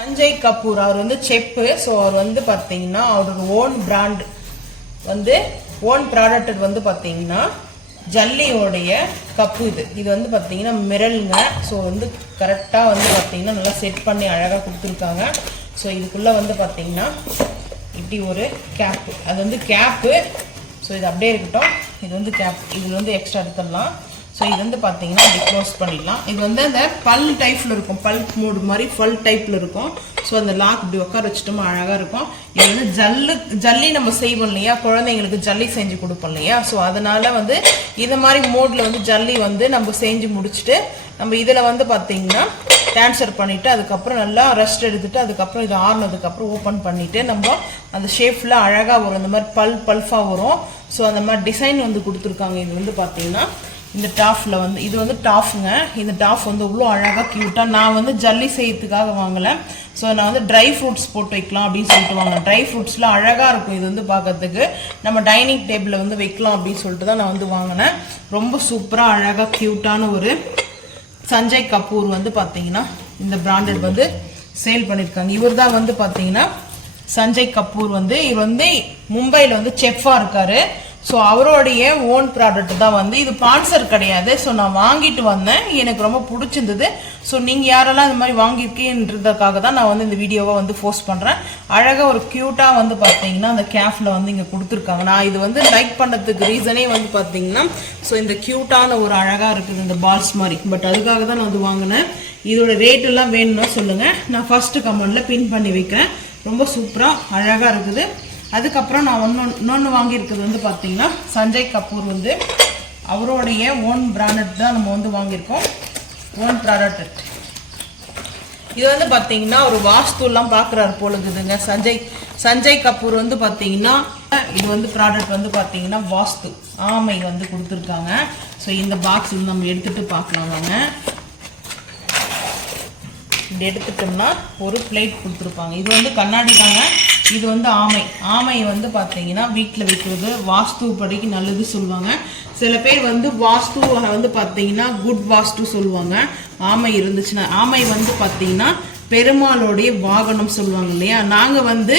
சஞ்சய் கபூர் அவர் வந்து chef. So அவர் வந்து பார்த்தீங்கன்னா அவரோட ஓன் பிராண்ட் வந்து ஓன் ப்ராடக்ட் வந்து பார்த்தீங்கன்னா ஜல்லியோடைய கப்பு இது வந்து பார்த்தீங்கன்னா மிரலுங்க. ஸோ வந்து கரெக்டாக வந்து பார்த்தீங்கன்னா நல்லா செட் பண்ணி அழகாக கொடுத்துருக்காங்க. ஸோ இதுக்குள்ளே வந்து பார்த்தீங்கன்னா இப்படி ஒரு கேப்பு, அது வந்து கேப்பு. ஸோ இது அப்படியே இருக்கட்டும். இது வந்து கேப், இதில் வந்து எக்ஸ்ட்ரா எடுத்துடலாம். ஸோ இது வந்து பார்த்தீங்கன்னா இப்படி க்ளோஸ் பண்ணிடலாம். இது வந்து அந்த பல் டைப்பில் இருக்கும், பல் மோடு மாதிரி பல் டைப்பில் இருக்கும். ஸோ அந்த லாக் இப்படி உட்கார வச்சுட்டோமா அழகாக இருக்கும். இது வந்து ஜல்லி நம்ம செய்வோம் இல்லையா, குழந்தைங்களுக்கு ஜல்லி செஞ்சு கொடுப்போம் இல்லையா. ஸோ அதனால் வந்து இந்த மாதிரி மோடில் வந்து ஜல்லி வந்து நம்ம செஞ்சு முடிச்சுட்டு நம்ம இதில் வந்து பார்த்தீங்கன்னா ட்ரான்ஸ்ஃபர் பண்ணிவிட்டு அதுக்கப்புறம் நல்லா ரெஸ்ட் எடுத்துகிட்டு அதுக்கப்புறம் இது ஆறுனதுக்கப்புறம் ஓப்பன் பண்ணிவிட்டு நம்ம அந்த ஷேப்பில் அழகாக வரும். இந்த மாதிரி பல்ஃபாக வரும். ஸோ அந்த மாதிரி டிசைன் வந்து கொடுத்துருக்காங்க. இது வந்து பார்த்தீங்கன்னா இந்த டாஃபில் வந்து இது வந்து டாஃபுங்க. இந்த டாஃப் வந்து இவ்வளோ அழகாக க்யூட்டாக, நான் வந்து ஜல்லி செய்யறதுக்காக வாங்கலை. ஸோ நான் வந்து ட்ரை ஃப்ரூட்ஸ் போட்டு வைக்கலாம் அப்படின்னு சொல்லிட்டு வாங்கினேன். ட்ரை ஃப்ரூட்ஸ்லாம் அழகாக இருக்கும். இது வந்து பார்க்கறதுக்கு நம்ம டைனிங் டேபிளில் வந்து வைக்கலாம் அப்படின்னு சொல்லிட்டு தான் நான் வந்து வாங்கினேன். ரொம்ப சூப்பராக அழகாக க்யூட்டான ஒரு சஞ்சய் கபூர் வந்து பார்த்தீங்கன்னா இந்த பிராண்டட் வந்து சேல் பண்ணியிருக்காங்க. இவர் தான் வந்து பார்த்தீங்கன்னா சஞ்சய் கபூர் வந்து இவர் வந்து மும்பையில் வந்து செஃப்பாக இருக்கார். ஸோ அவருடைய ஓன் ப்ராடக்ட் தான் வந்து இது ஸ்பான்சர் கிடையாது. ஸோ நான் வாங்கிட்டு வந்தேன், எனக்கு ரொம்ப பிடிச்சிருந்தது. ஸோ நீங்கள் யாரெல்லாம் இந்த மாதிரி வாங்கியிருக்கீன்றதுக்காக தான் நான் வந்து இந்த வீடியோவை வந்து போஸ்ட் பண்ணுறேன். அழகாக ஒரு க்யூட்டாக வந்து பார்த்தீங்கன்னா அந்த கேஃபில் வந்து இங்கே கொடுத்துருக்காங்க. நான் இது வந்து லைக் பண்ணுறதுக்கு ரீசனே வந்து பார்த்தீங்கன்னா ஸோ இந்த க்யூட்டான ஒரு அழகாக இருக்குது இந்த பால்ஸ் மாதிரி. பட் அதுக்காக தான் நான் வந்து வாங்கினேன். இதோட ரேட் எல்லாம் வேணும்னா சொல்லுங்கள், நான் ஃபஸ்ட்டு கமெண்டில் பின் பண்ணி வைக்கிறேன். ரொம்ப சூப்பராக அழகாக இருக்குது. அதுக்கப்புறம் நான் இன்னொன்று வாங்கியிருக்கிறது வந்து பார்த்தீங்கன்னா சஞ்சய் கபூர் வந்து அவருடைய ஓன் பிராண்டட் தான் நம்ம வந்து வாங்கியிருக்கோம், ஓன் ப்ராடக்ட். இது வந்து பார்த்தீங்கன்னா ஒரு வாஸ்துலாம் பார்க்குறாரு போலுக்குதுங்க சஞ்சய் கபூர் வந்து பார்த்தீங்கன்னா இது வந்து ப்ராடக்ட் வந்து பார்த்தீங்கன்னா வாஸ்து ஆமை வந்து கொடுத்துருக்காங்க. ஸோ இந்த பாக்ஸ் வந்து நம்ம எடுத்துகிட்டு பார்க்கலாம் வாங்க. இப்படி எடுத்துட்டோம்னா ஒரு பிளேட் கொடுத்துருப்பாங்க. இது வந்து கண்ணாடி தாங்க. இது வந்து ஆமை வந்து பார்த்தீங்கன்னா வீட்டில் வைக்கிறது வாஸ்து படிக்கு நல்லது சொல்லுவாங்க. சில பேர் வந்து வாஸ்து வந்து பார்த்தீங்கன்னா குட் வாஸ்து சொல்லுவாங்க. ஆமை இருந்துச்சுன்னா ஆமை வந்து பார்த்தீங்கன்னா பெருமாளுடைய வாகனம் சொல்லுவாங்க இல்லையா. நாங்கள் வந்து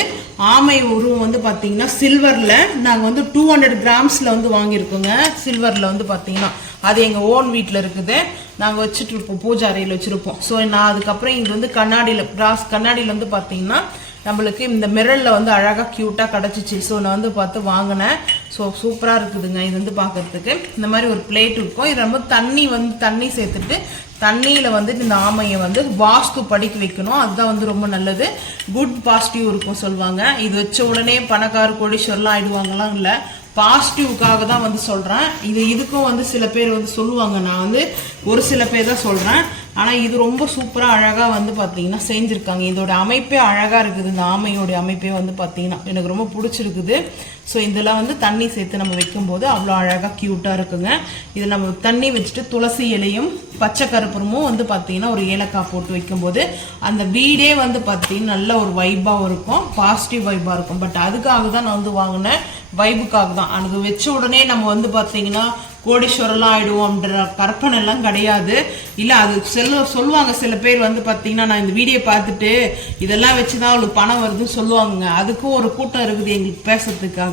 ஆமை உருவம் வந்து பார்த்தீங்கன்னா சில்வரில் நாங்கள் வந்து 200 கிராம்ஸில் வந்து வாங்கியிருக்கோங்க. சில்வரில் வந்து பார்த்தீங்கன்னா அது எங்கள் ஓன் வீட்டில் இருக்குது. நாங்கள் வச்சுட்டு இருப்போம், பூஜை அறையில் வச்சுருப்போம். ஸோ நான் அதுக்கப்புறம் இது வந்து கண்ணாடியில் வந்து பார்த்தீங்கன்னா நம்மளுக்கு இந்த மிரரில் வந்து அழகாக க்யூட்டாக கிடச்சிச்சு. ஸோ நான் வந்து பார்த்து வாங்கினேன். ஸோ சூப்பராக இருக்குதுங்க. இது வந்து பார்க்கறதுக்கு இந்த மாதிரி ஒரு பிளேட் இருக்கும். இது ரொம்ப தண்ணி சேர்த்துட்டு தண்ணியில் வந்துட்டு இந்த ஆமையை வந்து வாஸ்து படிக்க வைக்கணும். அதுதான் வந்து ரொம்ப நல்லது. குட் பாசிட்டிவ் இருக்கும் சொல்லுவாங்க. இது வச்ச உடனே பணக்கார கோடீஸ்வரலாம் ஆயிடுவாங்கலாம் இல்லை, பாசிட்டிவ்காக தான் வந்து சொல்கிறேன். இதுக்கும் வந்து சில பேர் வந்து சொல்லுவாங்க, நான் வந்து ஒரு சில பேர் தான் சொல்கிறேன். ஆனால் இது ரொம்ப சூப்பராக அழகாக வந்து பார்த்தீங்கன்னா செஞ்சுருக்காங்க. இதோட அமைப்பே அழகாக இருக்குது. இந்த ஆமையோடைய அமைப்பே வந்து பார்த்தீங்கன்னா எனக்கு ரொம்ப பிடிச்சிருக்குது. ஸோ இதெல்லாம் வந்து தண்ணி சேர்த்து நம்ம வைக்கும்போது அவ்வளோ அழகாக க்யூட்டாக இருக்குங்க. இது நம்ம தண்ணி வச்சுட்டு துளசி இலையும் பச்சை கருப்பூரமும் வந்து பார்த்தீங்கன்னா ஒரு ஏலக்காய் போட்டு வைக்கும்போது அந்த வீடே வந்து பார்த்தீங்கன்னா நல்ல ஒரு வைப்பாக இருக்கும், பாசிட்டிவ் வைப்பாக இருக்கும். பட் அதுக்காக தான் நான் வந்து வாங்கினேன், வைபுக்காக தான். அது வச்ச உடனே நம்ம வந்து பார்த்தீங்கன்னா கோடீஸ்வரெல்லாம் ஆயிடுவோம்ன்ற கற்பனை எல்லாம் கிடையாது. இல்லை அது சொல்லுவாங்க சில பேர் வந்து பார்த்தீங்கன்னா நான் இந்த வீடியோ பார்த்துட்டு இதெல்லாம் வச்சுதான் அவளுக்கு பணம் வருதுன்னு சொல்லுவாங்க. அதுக்கும் ஒரு கூட்டம் இருக்குது எங்களுக்கு பேசுறதுக்காக.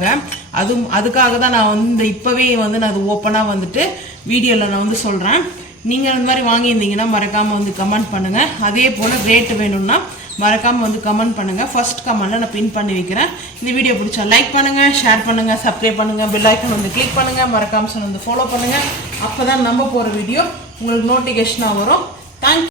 அதுக்காக தான் நான் வந்து இப்போவே வந்து நான் அது ஓப்பனாக வந்துட்டு வீடியோவில் நான் வந்து சொல்கிறேன். நீங்கள் அந்த மாதிரி வாங்கியிருந்தீங்கன்னா மறக்காமல் வந்து கமெண்ட் பண்ணுங்கள். அதே போல் ரேட்டு வேணும்னா மறக்காமல் வந்து கமெண்ட் பண்ணுங்கள். ஃபர்ஸ்ட் கமெண்ட்டில் நான் பின் பண்ணி வைக்கிறேன். இந்த வீடியோ பிடிச்சா லைக் பண்ணுங்கள், ஷேர் பண்ணுங்கள், சப்ஸ்கிரைப் பண்ணுங்கள், பெல் ஐக்கன் வந்து கிளிக் பண்ணுங்கள், மறக்காமல் வந்து ஃபாலோ பண்ணுங்கள். அப்போ தான் நம்ம போகிற வீடியோ உங்களுக்கு நோட்டிஃபிகேஷனாக வரும். தேங்க்யூ.